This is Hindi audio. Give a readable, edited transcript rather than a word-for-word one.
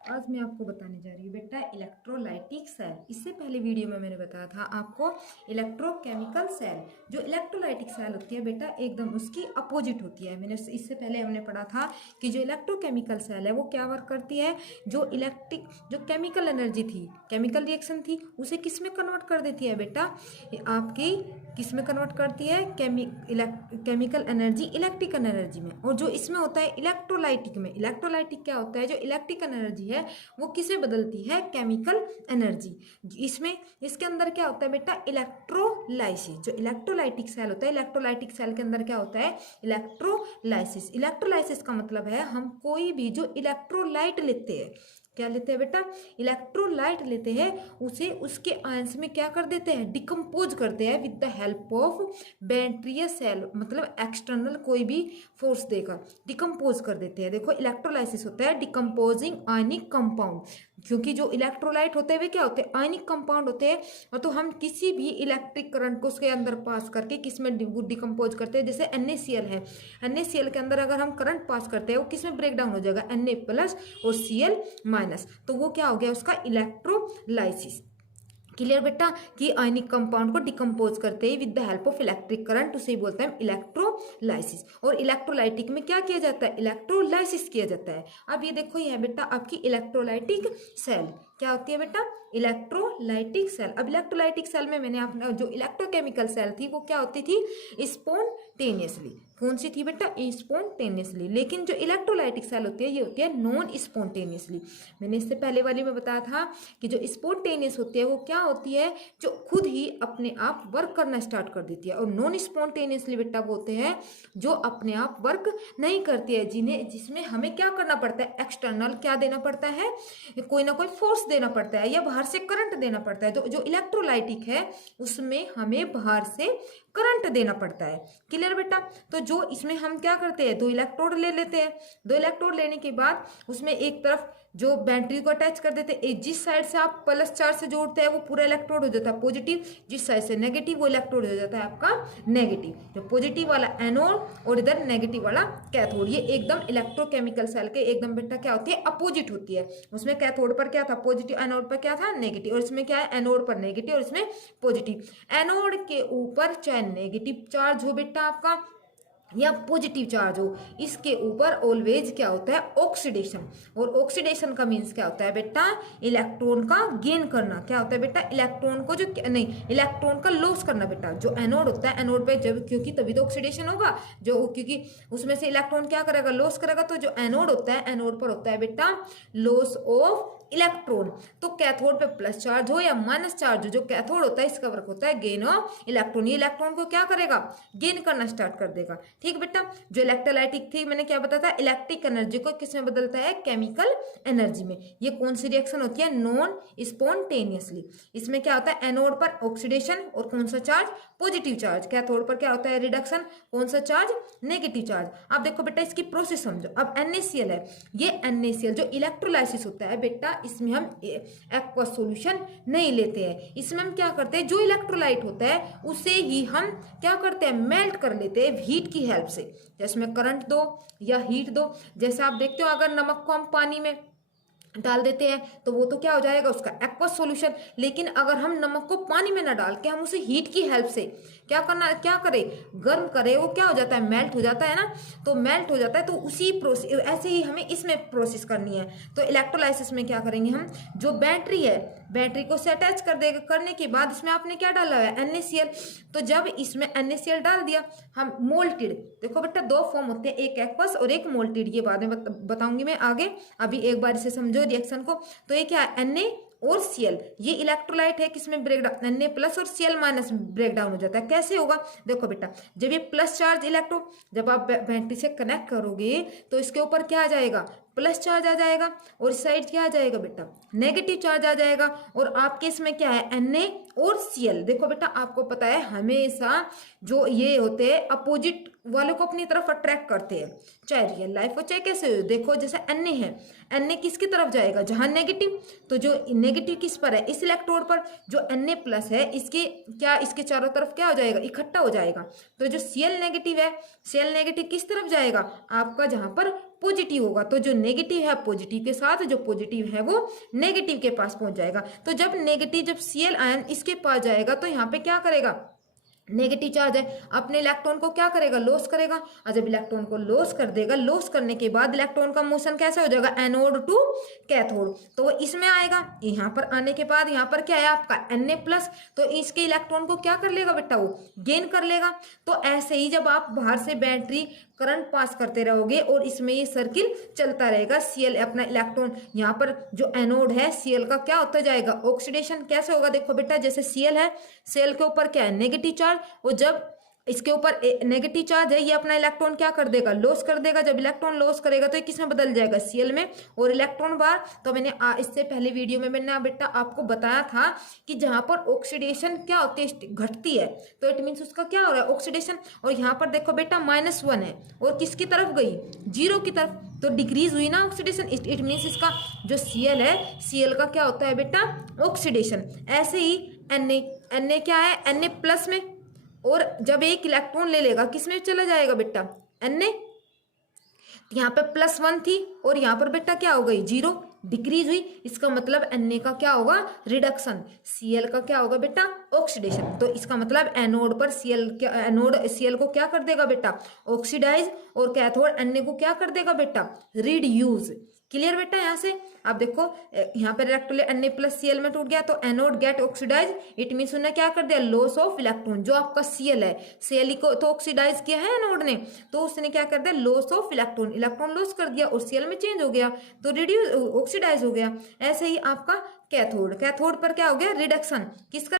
आज मैं आपको बताने जा रही हूँ बेटा इलेक्ट्रोलाइटिक सेल। इससे पहले वीडियो में मैंने बताया था आपको इलेक्ट्रोकेमिकल सेल। जो इलेक्ट्रोलाइटिक सेल होती है बेटा एकदम उसकी अपोजिट होती है। मैंने इससे पहले हमने पढ़ा था कि जो इलेक्ट्रोकेमिकल सेल है वो क्या वर्क करती है, जो केमिकल एनर्जी थी, केमिकल रिएक्शन थी, उसे किस में कन्वर्ट कर देती है बेटा, आपकी किस में कन्वर्ट करती है, केमिकल एनर्जी इलेक्ट्रिकल एनर्जी में। और जो इसमें होता है इलेक्ट्रोलाइटिक में, इलेक्ट्रोलाइटिक क्या होता है, जो इलेक्ट्रिकल एनर्जी है वो किसे बदलती है, केमिकल एनर्जी। इसमें इसके अंदर क्या होता है बेटा, इलेक्ट्रोलाइसिस। जो इलेक्ट्रोलाइटिक सेल होता है, इलेक्ट्रोलाइटिक सेल के अंदर क्या होता है, इलेक्ट्रोलाइसिस। इलेक्ट्रोलाइसिस का मतलब है हम कोई भी जो इलेक्ट्रोलाइट लेते हैं, क्या लेते हैं बेटा, इलेक्ट्रोलाइट लेते हैं, उसे उसके आयंस में क्या कर देते हैं, डिकम्पोज करते हैं with the help of battery cell, मतलब एक्सटर्नल कोई भी फोर्स देकर डिकम्पोज कर देते हैं। देखो इलेक्ट्रोलाइसिस होता है डिकम्पोजिंग आयनिक कंपाउंड, क्योंकि जो इलेक्ट्रोलाइट होते हैं वे क्या होते हैं, आयनिक कंपाउंड होते हैं। और तो हम किसी भी इलेक्ट्रिक करंट को उसके अंदर पास करके किस में डिकम्पोज करते हैं, जैसे NaCl है, NaCl के अंदर अगर हम करंट पास करते हैं वो किस में ब्रेक डाउन हो जाएगा, Na प्लस और Cl माइनस, तो वो क्या हो गया उसका इलेक्ट्रोलाइसिस। क्लियर बेटा, कि आयनिक कंपाउंड को डिकम्पोज करते हैं with the help of electric current, उसे बोलते हैं इलेक्ट्रोलाइसिस। और इलेक्ट्रोलाइटिक में क्या किया जाता है, इलेक्ट्रोलाइसिस किया जाता है। अब ये देखो, ये है बेटा आपकी इलेक्ट्रोलाइटिक सेल। क्या होती है बेटा, इलेक्ट्रोलाइटिक सेल। अब इलेक्ट्रोलाइटिक सेल में मैंने अपना जो इलेक्ट्रोकेमिकल सेल थी वो क्या होती थी, स्पॉन्टेनियसली। कौन सी थी बेटा, स्पॉन्टेनियसली। लेकिन जो इलेक्ट्रोलाइटिक सेल होती है ये होती है नॉन स्पॉन्टेनियसली। मैंने इससे पहले वाली में बताया था कि जो स्पॉन्टेनियस होती है वो क्या होती है, जो खुद ही अपने आप वर्क करना स्टार्ट कर देती है। और नॉन स्पॉन्टेनियसली बेटा वो होते हैं जो अपने आप वर्क नहीं करती है, जिसमें हमें क्या करना पड़ता है, एक्सटर्नल क्या देना पड़ता है, कोई ना कोई फोर्स देना पड़ता है या बाहर से करंट देना पड़ता है। तो जो इलेक्ट्रोलाइटिक है उसमें हमें बाहर से करंट देना पड़ता है। क्लियर बेटा, तो जो इसमें हम क्या करते हैं, दो इलेक्ट्रोड ले लेते हैं। दो इलेक्ट्रोड लेने के बाद उसमें एक तरफ जो बैटरी को अटैच कर देते हैं, जिस साइड से आप प्लस चार्ज से जोड़ते हैं वो पूरा इलेक्ट्रोड हो जाता है पॉजिटिव, जिस साइड से नेगेटिव वो इलेक्ट्रोड हो जाता है आपका नेगेटिव। जो पॉजिटिव वाला एनोड और इधर नेगेटिव वाला कैथोड, ये एकदम इलेक्ट्रोकेमिकल सेल के एकदम बेटा क्या होती है, अपोजिट होती है। उसमें कैथोड पर क्या था पॉजिटिव, एनोड पर क्या था नेगेटिव, और इसमें क्या है, एनोड पर नेगेटिव और इसमें पॉजिटिव। एनोड के ऊपर चाहे नेगेटिव चार्ज हो बेटा आपका या पॉजिटिव चार्ज हो, इसके ऊपर ऑलवेज क्या होता है, ऑक्सीडेशन। और ऑक्सीडेशन का मीन्स क्या होता है बेटा, इलेक्ट्रॉन का गेन करना। क्या होता है बेटा, इलेक्ट्रॉन को जो नहीं, इलेक्ट्रॉन का लॉस करना बेटा। जो एनोड होता है, एनोड पे जब, क्योंकि तभी तो ऑक्सीडेशन होगा, जो क्योंकि उसमें से इलेक्ट्रॉन क्या करेगा, लॉस करेगा। तो जो एनोड होता है, एनोड पर होता है बेटा लॉस ऑफ इलेक्ट्रॉन। तो कैथोड पे प्लस चार्ज हो या माइनस चार्ज हो, जो कैथोड होता है इसका वर्क होता है गेन ऑफ इलेक्ट्रॉन। ये इलेक्ट्रॉन को क्या करेगा, गेन करना स्टार्ट कर देगा। ठीक बेटा, जो इलेक्ट्रोलाइटिक थी मैंने क्या बताया था, इलेक्ट्रिक एनर्जी को किसमें बदलता है, केमिकल एनर्जी में। ये कौन सी रिएक्शन होती है, नॉन स्पॉन्टेनियसली। इसमें क्या होता है, एनोड पर ऑक्सीडेशन और कौन सा चार्ज, पॉजिटिव चार्ज। कैथोड पर क्या होता है, रिडक्शन, कौन सा चार्ज, नेगेटिव चार्ज। अब देखो बेटा इसकी प्रोसेस समझो। अब NaCl है, ये NaCl जो इलेक्ट्रोलाइसिस होता है बेटा, इसमें हम एक्वा सॉल्यूशन नहीं लेते हैं। इसमें हम क्या करते हैं, जो इलेक्ट्रोलाइट होता है उसे ही हम क्या करते हैं, मेल्ट कर लेते हैं हीट की हेल्प से। जैसे में करंट दो या हीट दो, जैसे आप देखते हो अगर नमक को हम पानी में डाल देते हैं तो वो तो क्या हो जाएगा, उसका एक्वस सॉल्यूशन। लेकिन अगर हम नमक को पानी में ना डाल के हम उसे हीट की हेल्प से क्या करना, क्या करे, गर्म करे, वो क्या हो जाता है, मेल्ट हो जाता है ना। तो मेल्ट हो जाता है, तो उसी प्रोसेस ऐसे ही हमें इसमें प्रोसेस करनी है। तो इलेक्ट्रोलाइसिस में क्या करेंगे हम, जो बैटरी है, बैटरी को से अटैच कर देगा, करने के बाद इसमें आपने क्या डाला है, NaCl। तो जब इसमें NaCl डाल दिया, हम मोल्टेड, देखो बेटा दो फॉर्म होते हैं, एक एक्वस और एक मोल्टेड, ये बाद में बताऊंगी मैं आगे। अभी एक बार इसे समझो रिएक्शन को। तो ये क्या है, Na और Cl, ये इलेक्ट्रोलाइट है, किसमें ब्रेक डाउन, Na प्लस और Cl माइनस ब्रेक डाउन हो जाता है। कैसे होगा, देखो बेटा, जब ये प्लस चार्ज इलेक्ट्रो, जब आप बैटरी से कनेक्ट करोगे तो इसके ऊपर क्या आ जाएगा, प्लस चार्ज आ जाएगा, और इस साइड क्या आ जाएगा बेटा, नेगेटिव चार्ज आ जाएगा। और आपके इसमें क्या है, Na और Cl। देखो बेटा आपको पता है हमेशा जो ये होते हैं अपोजिट वाले को अपनी तरफ अट्रैक्ट करते हैं, चाहे रियल लाइफ हो चाहे कैसे हो। देखो जैसे Na है, Na किसकी तरफ जाएगा, जहां नेगेटिव, तो जो नेगेटिव किस पर है, इस इलेक्ट्रोड पर। जो Na प्लस है इसके क्या, इसके चारों तरफ क्या हो जाएगा, इकट्ठा हो जाएगा। तो जो Cl नेगेटिव है, Cl नेगेटिव किस तरफ जाएगा, आपका जहां पर पॉजिटिव होगा, तो जो नेगेटिव है पॉजिटिव के साथ, जो पॉजिटिव है वो नेगेटिव के पास पहुंच जाएगा। तो जब नेगेटिव, जब Cl आयन इसके पास जाएगा तो यहाँ पे क्या करेगा, नेगेटिव चार्ज है, अपने इलेक्ट्रॉन को क्या करेगा, लॉस करेगा। और जब इलेक्ट्रॉन को लॉस कर देगा, लॉस करने के बाद इलेक्ट्रॉन का मोशन कैसे हो जाएगा, एनोड टू कैथोड, तो वो इसमें आएगा। यहाँ पर आने के बाद यहाँ पर क्या है आपका Na+, तो इसके इलेक्ट्रॉन को क्या कर लेगा बेटा, वो गेन कर लेगा। तो ऐसे ही जब आप बाहर से बैटरी करंट पास करते रहोगे और इसमें ये सर्किल चलता रहेगा, Cl अपना इलेक्ट्रॉन, यहाँ पर जो एनोड है Cl का क्या होता जाएगा, ऑक्सीडेशन कैसे होगा, देखो बेटा जैसे Cl है, Cl के ऊपर क्या है, नेगेटिव चार्ज, और जब इसके ऊपर नेगेटिव चार्ज है, ये अपना इलेक्ट्रॉन क्या कर देगा, लॉस कर देगा। जब इलेक्ट्रॉन लॉस करेगा तो ये किस में बदल जाएगा, Cl में, और इलेक्ट्रॉन बार। तो मैंने इससे पहले वीडियो में मैंने बेटा आपको बताया था कि जहां पर ऑक्सीडेशन क्या होती है, घटती है, तो इट मीन्स उसका क्या हो रहा है, ऑक्सीडेशन। और यहाँ पर देखो बेटा -1 है और किसकी तरफ गई, 0 की तरफ, तो डिक्रीज हुई ना ऑक्सीडेशन, इट मीन्स इसका जो Cl है, Cl का क्या होता है बेटा, ऑक्सीडेशन। ऐसे ही Na क्या है, Na+ में, और जब एक इलेक्ट्रॉन ले लेगा किसमें चला जाएगा बेटा, Na, यहाँ पे +1 थी और यहाँ पर बेटा क्या हो गई, 0, डिक्रीज हुई। इसका मतलब Na का क्या होगा, रिडक्शन, Cl का क्या होगा बेटा, ऑक्सीडेशन। तो इसका मतलब एनोड पर एनोड Cl को क्या कर देगा बेटा, ऑक्सीडाइज, और कैथोड Na को क्या कर देगा बेटा, रिड्यूस। क्लियर बेटा। यहाँ से आप देखो, यहाँ पर इलेक्ट्रोन Na+Cl में टूट गया तो anode get oxidize, it means उन्होंने क्या कर दिया, लॉस ऑफ इलेक्ट्रॉन। जो आपका Cl है, Cl को तो ऑक्सीडाइज किया है एनोड ने, तो उसने क्या कर दिया, loss of electron, electron loss कर दिया और Cl में चेंज हो गया, तो रिड्यूस ऑक्सीडाइज हो गया। ऐसे ही आपका कैथोड, कैथोड पर क्या हो गया, रिडक्शन, किसका